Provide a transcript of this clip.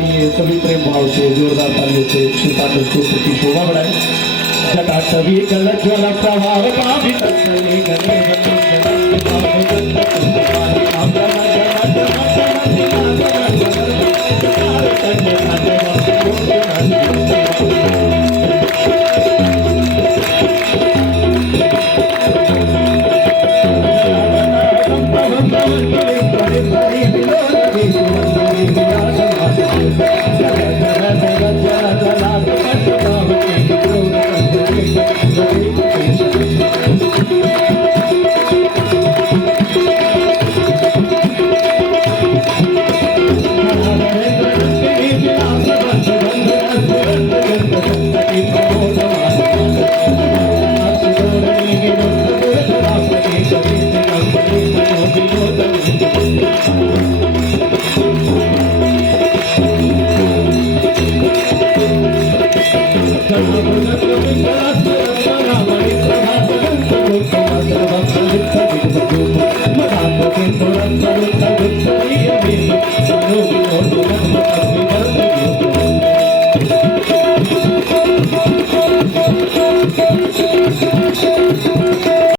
आइए सभी प्रेम भाव से जोरदार तालियों से 108 स्तोत्र की शोभा बढ़ाएं। जटाटवी कलज्वल प्रभाव पावित तत्सले गणे